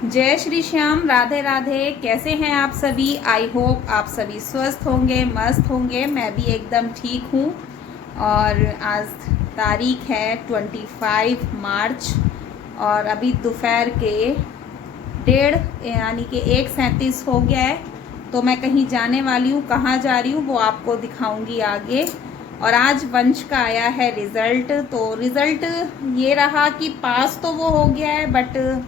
जय श्री श्याम, राधे राधे। कैसे हैं आप सभी? आई होप आप सभी स्वस्थ होंगे, मस्त होंगे। मैं भी एकदम ठीक हूँ। और आज तारीख है 25 मार्च और अभी दोपहर के 1:30 यानी कि 1:37 हो गया है। तो मैं कहीं जाने वाली हूँ, कहाँ जा रही हूँ वो आपको दिखाऊंगी आगे। और आज वंश का आया है रिज़ल्ट। तो रिज़ल्ट ये रहा कि पास तो वो हो गया है, बट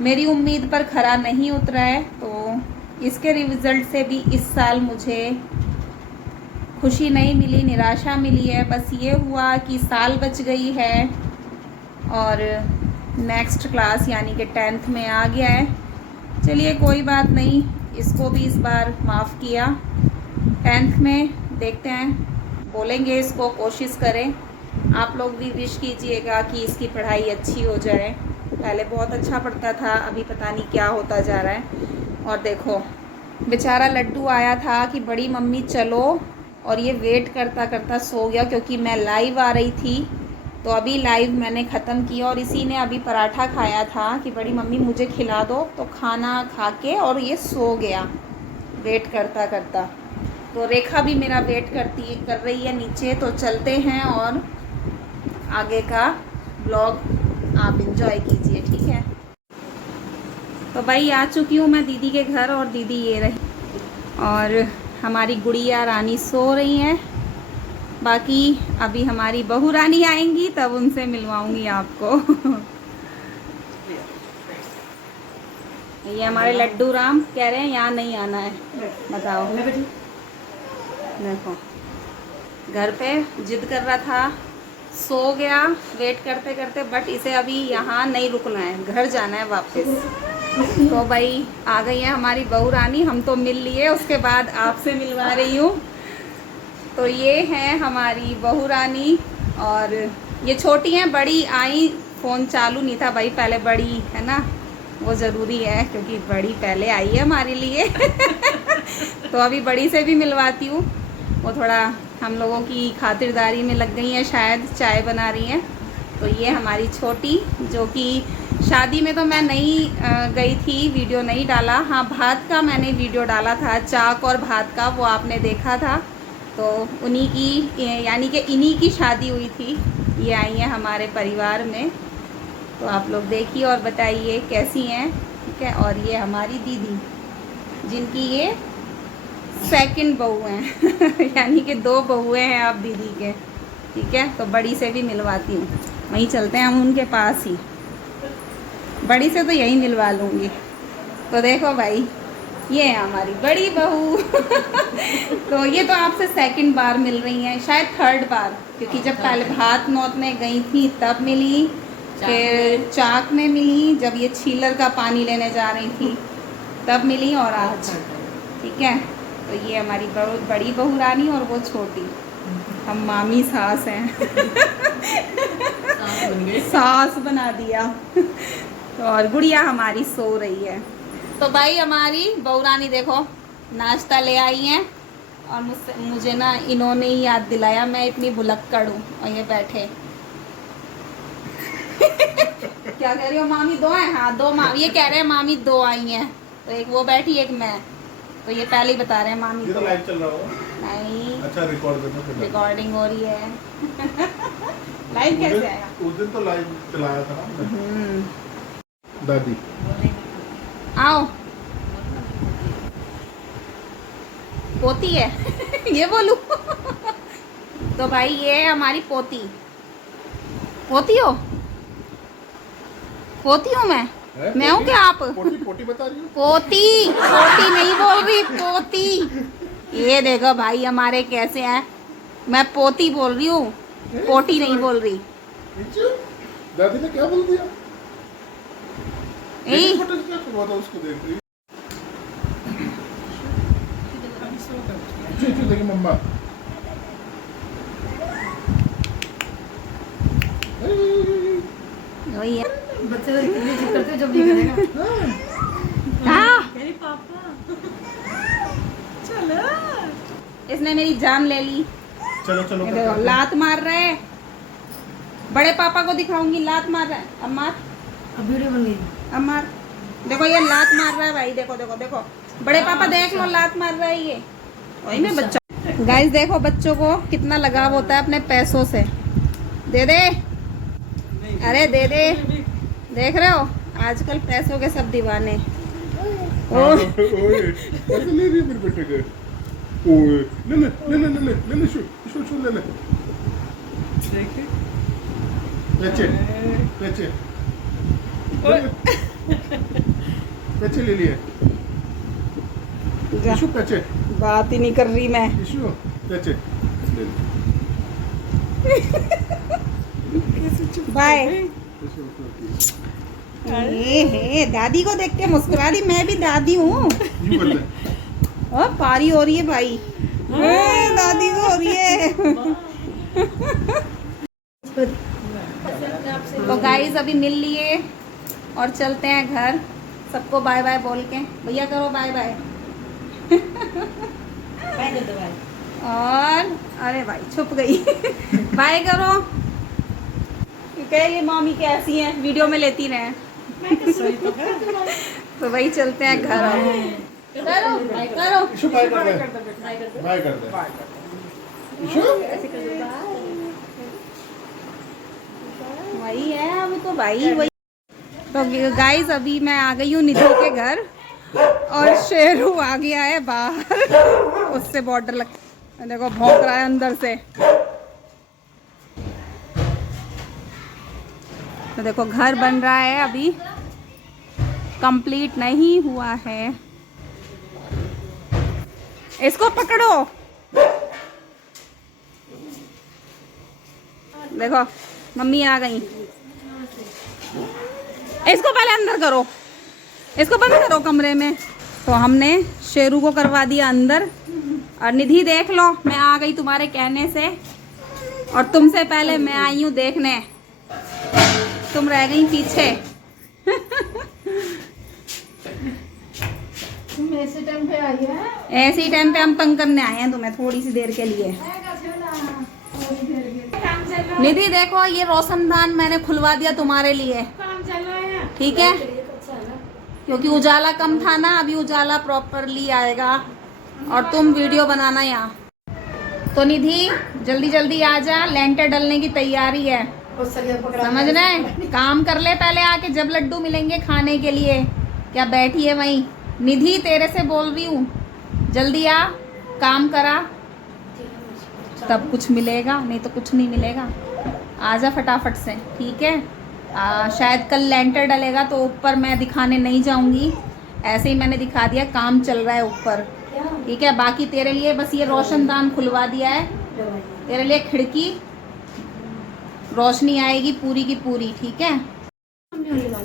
मेरी उम्मीद पर खरा नहीं उतरा है। तो इसके रिजल्ट से भी इस साल मुझे खुशी नहीं मिली, निराशा मिली है। बस ये हुआ कि साल बच गई है और नेक्स्ट क्लास यानी कि 10th में आ गया है। चलिए कोई बात नहीं, इसको भी इस बार माफ़ किया। 10th में देखते हैं, बोलेंगे इसको, कोशिश करें। आप लोग भी विश कीजिएगा कि इसकी पढ़ाई अच्छी हो जाए। पहले बहुत अच्छा पढ़ता था, अभी पता नहीं क्या होता जा रहा है। और देखो बेचारा लड्डू आया था कि बड़ी मम्मी चलो, और ये वेट करता करता सो गया क्योंकि मैं लाइव आ रही थी। तो अभी लाइव मैंने ख़त्म किया और इसी ने अभी पराठा खाया था कि बड़ी मम्मी मुझे खिला दो, तो खाना खा के और ये सो गया वेट करता करता। तो रेखा भी मेरा वेट कर रही है नीचे। तो चलते हैं और आगे का ब्लॉग आप एंजॉय कीजिए, ठीक है। तो भाई आ चुकी हूँ मैं दीदी के घर और दीदी ये रही और हमारी गुड़िया रानी सो रही हैं। बाकी अभी हमारी बहू रानी आएंगी तब उनसे मिलवाऊंगी आपको। ये हमारे लड्डू राम कह रहे हैं यहाँ नहीं आना है, बताओ। देखो घर पे जिद कर रहा था, सो गया वेट करते करते, बट इसे अभी यहाँ नहीं रुकना है, घर जाना है वापस। तो भाई आ गई है हमारी बहू रानी, हम तो मिल लिए, उसके बाद आपसे मिलवा रही हूँ। तो ये है हमारी बहू रानी और ये छोटी हैं, बड़ी आई फ़ोन चालू नहीं था भाई, पहले बड़ी है ना, वो ज़रूरी है क्योंकि बड़ी पहले आई है हमारे लिए। तो अभी बड़ी से भी मिलवाती हूँ, वो थोड़ा हम लोगों की खातिरदारी में लग गई हैं, शायद चाय बना रही हैं। तो ये हमारी छोटी, जो कि शादी में तो मैं नहीं गई थी, वीडियो नहीं डाला। हाँ भात का मैंने वीडियो डाला था, चाक और भात का, वो आपने देखा था। तो उन्हीं की यानी कि इन्हीं की शादी हुई थी। ये आई हैं हमारे परिवार में, तो आप लोग देखिए और बताइए कैसी हैं, ठीक है। और ये हमारी दीदी जिनकी ये सेकंड बहू हैं। यानी कि 2 बहुएँ हैं आप दीदी के, ठीक है। तो बड़ी से भी मिलवाती हूँ, वहीं चलते हैं हम उनके पास ही, बड़ी से तो यहीं मिलवा लूँगी। तो देखो भाई ये है हमारी बड़ी बहू। तो ये तो आपसे सेकंड बार मिल रही हैं, शायद थर्ड बार, क्योंकि जब पहले भात नौतने गई थी तब मिली, फिर चाक में मिली, जब ये छीलर का पानी लेने जा रही थी तब मिली, और आज, ठीक है। तो ये हमारी बड़ी बहू रानी और वो छोटी, हम मामी सास हैं। सास बना दिया। तो और गुड़िया हमारी सो रही है। तो भाई हमारी बहू रानी देखो नाश्ता ले आई हैं और मुझे ना इन्होंने ही याद दिलाया, मैं इतनी भुलक्कड़ हूँ। और ये बैठे। क्या कह रही हो मामी? 2 हैं? हाँ 2 मामी, ये कह रहे हैं मामी 2 आई हैं। तो एक वो बैठी, एक मैं। तो ये पहले ही बता रहे हैं मामी। ये तो लाइव चल रहा होगा। नहीं, अच्छा रिकॉर्डिंग हो रही है। लाइव कैसे आएगा? उस दिन तो लाइव चलाया था ना दादी। आओ, पोती है। ये बोलूं? तो भाई ये है हमारी पोती। पोती हो? पोती हूँ मैं हूँ क्या आप? पोटी पोटी बता रही हो? पोती पोती नहीं बोल रही, पोती। ये देखो भाई हमारे कैसे हैं, मैं पोती बोल रही हूँ, पोटी नहीं बोल रही। दादी ने क्या बोल दिया? यही क्या हुआ था उसको देख रही? देखिए मम्मा, वही है बच्चे तो इतनी जिद करते हैं जब नहीं करेगा। हाँ। मेरी पापा चलो, इसने मेरी जान ले ली। चलो चलो ये देखो लात मार रहे हैं, बड़े पापा को दिखाऊंगी, लात मार रहा है। अब मार, अब वीडियो बन गई। अब मार। देखो ये लात मार रहा है भाई, देखो देखो देखो, बड़े पापा देख लो, लात मार रहा है ये। वही में बच्चों, गाइस देखो बच्चों को कितना लगाव होता है अपने पैसों से। दे दे, अरे दे दे, देख रहे हो आजकल पैसों के सब दीवाने। ओए ओए ऐसे ले रही है मेरे बेटे के। ओए ले ले ले ले ले ले ले शू ले ले। देखिए पेचे पेचे पेचे ले लिए। इशू पेचे, बात ही नहीं कर रही मैं। इशू पेचे ले ले। बाय। हे दादी को देख के मुस्कुरा दी, मैं भी दादी हूँ। पारी हो रही है भाई, दादी को हो रही है। तो गाइस अभी मिल लिए और चलते हैं घर। सबको बाय बाय बोल के, भैया करो बाय बाय। और अरे भाई छुप गई। बाय करो। कह ये मम्मी कैसी हैं, वीडियो में लेती रहे। तो वही चलते हैं घर। करो करो इशू बाय कर दे, बाय कर दे इशू। वही है अभी तो भाई वही। तो गाइस अभी मैं आ गई हूँ निधि के घर और शेरू आ गया है बाहर, उससे बॉर्डर लग, देखो भौंक रहा है अंदर से। तो देखो घर बन रहा है, अभी कंप्लीट नहीं हुआ है। इसको पकड़ो, देखो मम्मी आ गई। इसको पहले अंदर करो, इसको बंद करो कमरे में। तो हमने शेरू को करवा दिया अंदर। और निधि देख लो, मैं आ गई तुम्हारे कहने से, और तुमसे पहले मैं आई हूँ देखने, तुम रह गई पीछे। तुम ऐसे टाइम पे आई है? ऐसे ही टाइम पे हम तंग करने आए हैं तुम्हें थोड़ी सी देर के लिए। निधि देखो ये रोशनदान मैंने खुलवा दिया तुम्हारे लिए, काम चल रहा है ठीक है, क्योंकि उजाला कम था ना, अभी उजाला प्रॉपरली आएगा। और तुम वीडियो बनाना यहाँ। तो निधि जल्दी जल्दी आ जा, लेंटर डलने की तैयारी है, समझ रहे हैं? काम कर ले पहले आके, जब लड्डू मिलेंगे खाने के लिए। क्या बैठी है वहीं? निधि तेरे से बोल रही हूँ, जल्दी आ, काम करा तब कुछ मिलेगा, नहीं तो कुछ नहीं मिलेगा। आजा फटाफट से, ठीक है। शायद कल लेंटर डलेगा तो ऊपर मैं दिखाने नहीं जाऊंगी, ऐसे ही मैंने दिखा दिया काम चल रहा है ऊपर, ठीक है। बाकी तेरे लिए बस ये रोशनदान खुलवा दिया है, तेरे लिए खिड़की, रोशनी आएगी पूरी की पूरी, ठीक है।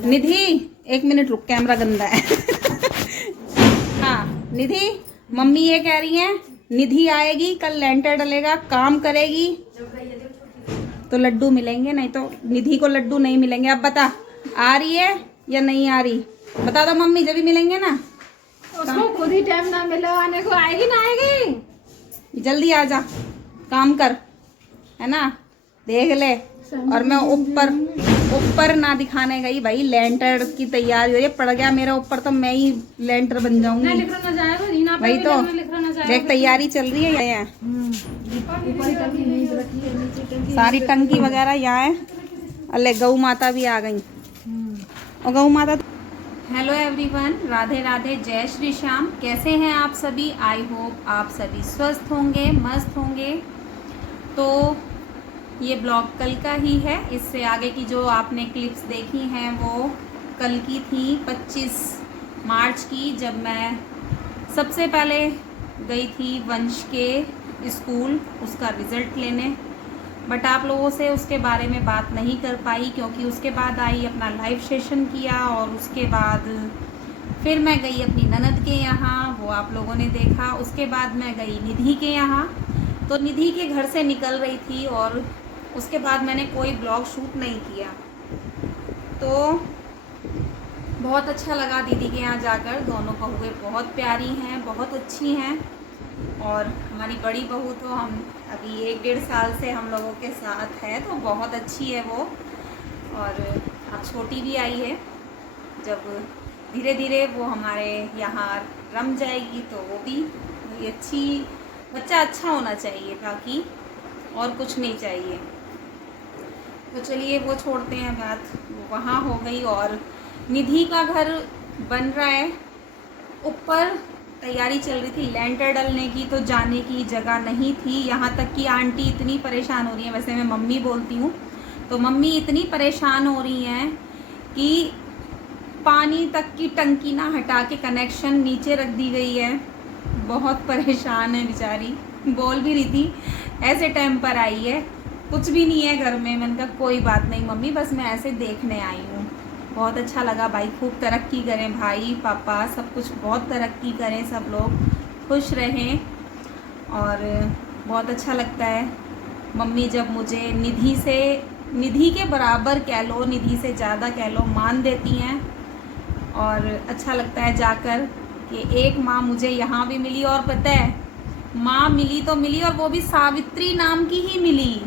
निधि एक मिनट रुक, कैमरा गंदा है। हाँ निधि, मम्मी ये कह रही है निधि आएगी कल, लेंटर डलेगा, काम करेगी तो लड्डू मिलेंगे, नहीं तो निधि को लड्डू नहीं मिलेंगे। अब बता, आ रही है या नहीं आ रही? बता दो मम्मी, जब भी मिलेंगे ना। उसको खुद ही टाइम ना मिले आने को, आएगी ना आएगी। जल्दी आ जा, काम कर, है ना, देख ले। और मैं ऊपर ना दिखाने गई भाई, लेंटर की तैयारी हो रही है, पड़ गया मेरा ऊपर तो मैं ही लेंटर बन जाऊंगी। वही तो देख तैयारी चल रही है यहाँ, सारी टंकी वगैरह यहाँ है। अल्ले गौ माता भी आ गई, और गौ माता। हेलो एवरीवन, राधे राधे, जय श्री श्याम। कैसे हैं आप सभी? आई होप आप सभी स्वस्थ होंगे, मस्त होंगे। तो ये ब्लॉग कल का ही है, इससे आगे की जो आपने क्लिप्स देखी हैं वो कल की थी, 25 मार्च की, जब मैं सबसे पहले गई थी वंश के स्कूल उसका रिज़ल्ट लेने। बट आप लोगों से उसके बारे में बात नहीं कर पाई, क्योंकि उसके बाद आई अपना लाइव सेशन किया, और उसके बाद फिर मैं गई अपनी ननद के यहाँ, वो आप लोगों ने देखा। उसके बाद मैं गई निधि के यहाँ, तो निधि के घर से निकल रही थी, और उसके बाद मैंने कोई ब्लॉग शूट नहीं किया। तो बहुत अच्छा लगा दीदी के यहाँ जाकर, दोनों बहुएं बहुत प्यारी हैं, बहुत अच्छी हैं। और हमारी बड़ी बहू तो हम अभी 1-1.5 साल से हम लोगों के साथ है, तो बहुत अच्छी है वो। और अब छोटी भी आई है, जब धीरे धीरे वो हमारे यहाँ रम जाएगी तो वो भी अच्छी, बच्चा अच्छा होना चाहिए, बाकी और कुछ नहीं चाहिए। तो चलिए वो छोड़ते हैं बात, वो वहाँ हो गई। और निधि का घर बन रहा है, ऊपर तैयारी चल रही थी लेंटर डलने की, तो जाने की जगह नहीं थी। यहाँ तक कि आंटी इतनी परेशान हो रही हैं, वैसे मैं मम्मी बोलती हूँ, तो मम्मी इतनी परेशान हो रही हैं कि पानी तक की टंकी ना हटा के कनेक्शन नीचे रख दी गई है। बहुत परेशान है बेचारी, बोल भी रही थी ऐसे टाइम पर आई है, कुछ भी नहीं है घर में। मैंने कहा कोई बात नहीं मम्मी, बस मैं ऐसे देखने आई हूँ। बहुत अच्छा लगा भाई, खूब तरक्की करें भाई पापा, सब कुछ बहुत तरक्की करें, सब लोग खुश रहें। और बहुत अच्छा लगता है मम्मी जब मुझे निधि के बराबर कह लो, निधि से ज़्यादा कह लो, मान देती हैं। और अच्छा लगता है जाकर कि एक माँ मुझे यहाँ भी मिली, और पता है माँ मिली तो मिली, और वो भी सावित्री नाम की ही मिली।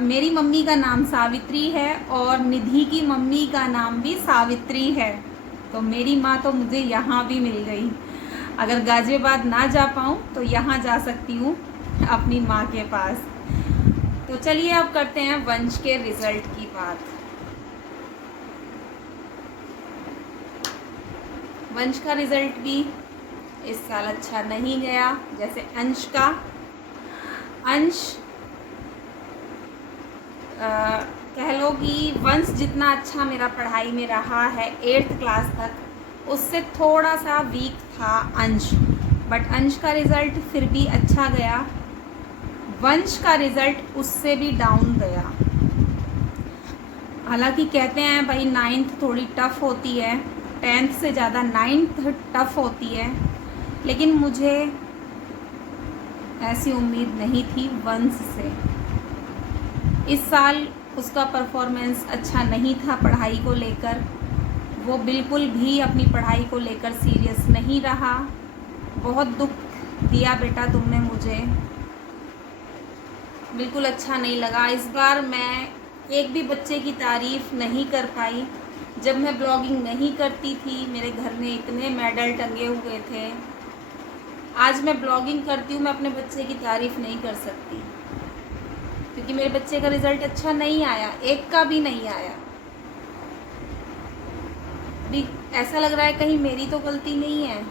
मेरी मम्मी का नाम सावित्री है और निधि की मम्मी का नाम भी सावित्री है, तो मेरी माँ तो मुझे यहाँ भी मिल गई। अगर गाजियाबाद ना जा पाऊँ तो यहाँ जा सकती हूँ अपनी माँ के पास। तो चलिए अब करते हैं वंश के रिज़ल्ट की बात। वंश का रिज़ल्ट भी इस साल अच्छा नहीं गया, जैसे अंश का। अंश कह लो कि वंश जितना अच्छा मेरा पढ़ाई में रहा है 8th क्लास तक, उससे थोड़ा सा वीक था अंश, बट अंश का रिज़ल्ट फिर भी अच्छा गया। वंश का रिज़ल्ट उससे भी डाउन गया। हालांकि कहते हैं भाई 9th थोड़ी टफ़ होती है, 10th से ज़्यादा 9th टफ़ होती है, लेकिन मुझे ऐसी उम्मीद नहीं थी वंश से। इस साल उसका परफॉर्मेंस अच्छा नहीं था पढ़ाई को लेकर, वो बिल्कुल भी अपनी पढ़ाई को लेकर सीरियस नहीं रहा। बहुत दुख दिया बेटा तुमने मुझे, बिल्कुल अच्छा नहीं लगा। इस बार मैं एक भी बच्चे की तारीफ़ नहीं कर पाई। जब मैं ब्लॉगिंग नहीं करती थी मेरे घर में इतने मेडल टंगे हुए थे, आज मैं ब्लॉगिंग करती हूँ, मैं अपने बच्चे की तारीफ़ नहीं कर सकती, क्योंकि मेरे बच्चे का रिज़ल्ट अच्छा नहीं आया, एक का भी नहीं आया। अभी ऐसा लग रहा है कहीं मेरी तो गलती नहीं है,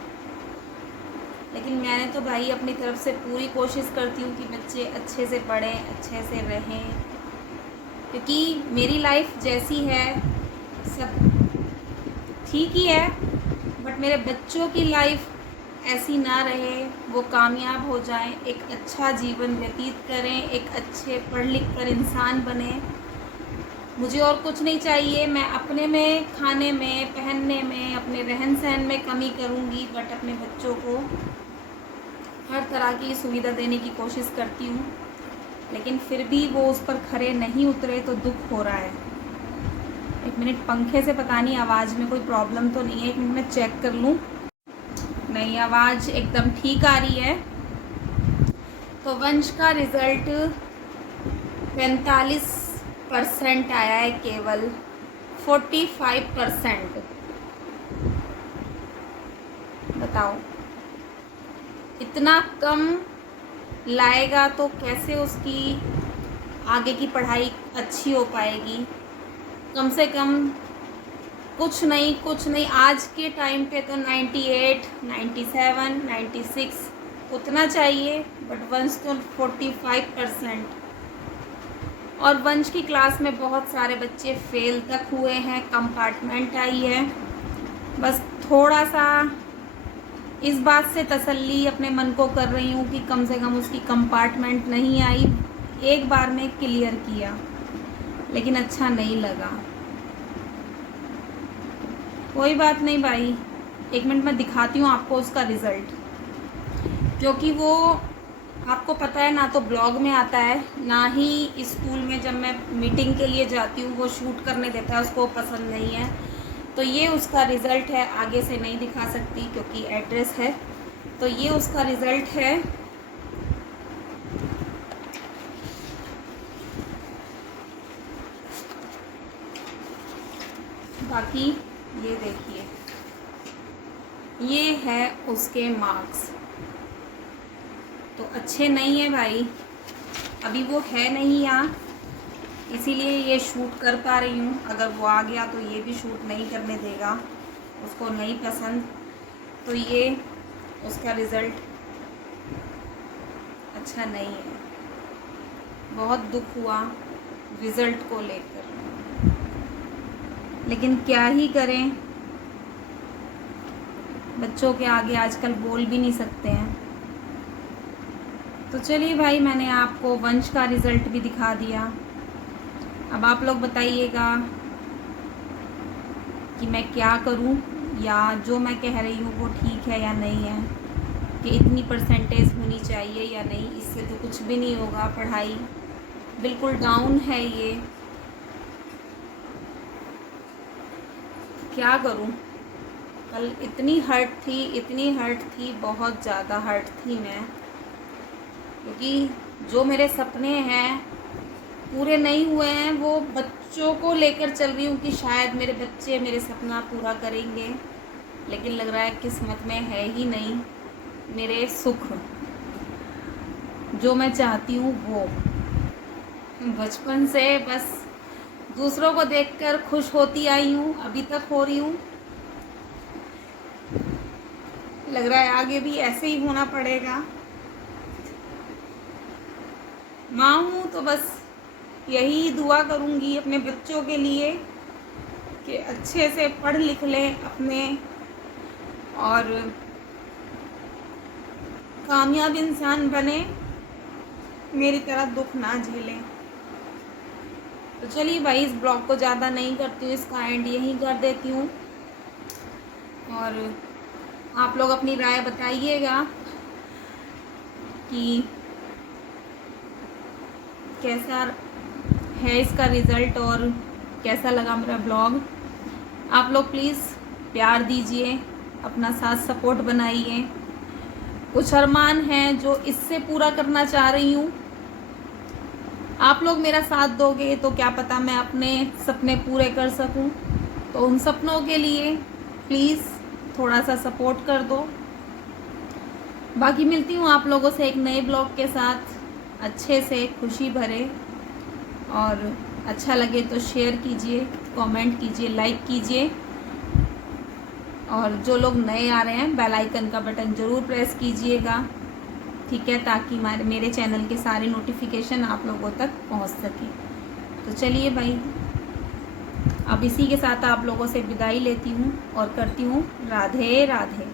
लेकिन मैंने तो भाई अपनी तरफ से पूरी कोशिश करती हूँ कि बच्चे अच्छे से पढ़ें, अच्छे से रहें, क्योंकि मेरी लाइफ जैसी है सब ठीक ही है, बट मेरे बच्चों की लाइफ ऐसी ना रहे, वो कामयाब हो जाएं, एक अच्छा जीवन व्यतीत करें, एक अच्छे पढ़ लिख कर इंसान बने। मुझे और कुछ नहीं चाहिए। मैं अपने में, खाने में, पहनने में, अपने रहन सहन में कमी करूँगी, बट अपने बच्चों को हर तरह की सुविधा देने की कोशिश करती हूँ, लेकिन फिर भी वो उस पर खरे नहीं उतरे तो दुख हो रहा है। एक मिनट, पंखे से पता नहीं आवाज़ में कोई प्रॉब्लम तो नहीं है, एक मिनट में चेक कर लूँ। नहीं, आवाज़ एकदम ठीक आ रही है। तो वंश का रिज़ल्ट 45% आया है, केवल 45%। बताओ, इतना कम लाएगा तो कैसे उसकी आगे की पढ़ाई अच्छी हो पाएगी। कम से कम कुछ नहीं आज के टाइम पे तो 98, 97, 96 उतना चाहिए, बट वंश तो 45%। और वंश की क्लास में बहुत सारे बच्चे फेल तक हुए हैं, कंपार्टमेंट आई है। बस थोड़ा सा इस बात से तसल्ली अपने मन को कर रही हूँ कि कम से कम उसकी कंपार्टमेंट नहीं आई, एक बार में क्लियर किया, लेकिन अच्छा नहीं लगा। कोई बात नहीं भाई, एक मिनट में दिखाती हूँ आपको उसका रिज़ल्ट, क्योंकि वो आपको पता है ना तो ब्लॉग में आता है, ना ही स्कूल में जब मैं मीटिंग के लिए जाती हूँ वो शूट करने देता है, उसको पसंद नहीं है। तो ये उसका रिज़ल्ट है, आगे से नहीं दिखा सकती क्योंकि एड्रेस है। तो ये उसका रिज़ल्ट है। बाकी ये देखिए, ये है उसके मार्क्स। तो अच्छे नहीं है भाई, अभी वो है नहीं यहाँ, इसीलिए ये शूट कर पा रही हूँ। अगर वो आ गया तो ये भी शूट नहीं करने देगा, उसको नहीं पसंद। तो ये उसका रिज़ल्ट अच्छा नहीं है। बहुत दुख हुआ रिज़ल्ट को लेकर, लेकिन क्या ही करें, बच्चों के आगे आजकल बोल भी नहीं सकते हैं। तो चलिए भाई, मैंने आपको वंश का रिज़ल्ट भी दिखा दिया। अब आप लोग बताइएगा कि मैं क्या करूं, या जो मैं कह रही हूं वो ठीक है या नहीं है, कि इतनी परसेंटेज होनी चाहिए या नहीं। इससे तो कुछ भी नहीं होगा, पढ़ाई बिल्कुल डाउन है ये। क्या करूं, कल इतनी हर्ट थी, बहुत ज़्यादा हर्ट थी मैं, क्योंकि जो मेरे सपने हैं पूरे नहीं हुए हैं, वो बच्चों को लेकर चल रही हूँ कि शायद मेरे बच्चे मेरे सपना पूरा करेंगे, लेकिन लग रहा है किस्मत में है ही नहीं मेरे सुख, जो मैं चाहती हूँ वो। बचपन से बस दूसरों को देखकर खुश होती आई हूँ, अभी तक हो रही हूँ। लग रहा है आगे भी ऐसे ही होना पड़ेगा। माँ हूँ तो बस यही दुआ करूँगी अपने बच्चों के लिए कि अच्छे से पढ़ लिख लें अपने, और कामयाब इंसान बने, मेरी तरह दुख ना झेलें। तो चलिए भाई, इस ब्लॉग को ज़्यादा नहीं करती हूँ, इसका एंड यहीं कर देती हूँ। और आप लोग अपनी राय बताइएगा कि कैसा है इसका रिज़ल्ट और कैसा लगा मेरा ब्लॉग। आप लोग प्लीज़ प्यार दीजिए, अपना साथ सपोर्ट बनाइए। कुछ अरमान हैं जो इससे पूरा करना चाह रही हूँ, आप लोग मेरा साथ दोगे तो क्या पता मैं अपने सपने पूरे कर सकूँ। तो उन सपनों के लिए प्लीज़ थोड़ा सा सपोर्ट कर दो। बाकी मिलती हूँ आप लोगों से एक नए ब्लॉग के साथ, अच्छे से खुशी भरे, और अच्छा लगे तो शेयर कीजिए, कमेंट कीजिए, लाइक कीजिए, और जो लोग नए आ रहे हैं बेल आइकन का बटन ज़रूर प्रेस कीजिएगा, ठीक है, ताकि मेरे चैनल के सारे नोटिफिकेशन आप लोगों तक पहुंच सके। तो चलिए भाई, अब इसी के साथ आप लोगों से विदाई लेती हूँ और करती हूँ राधे राधे।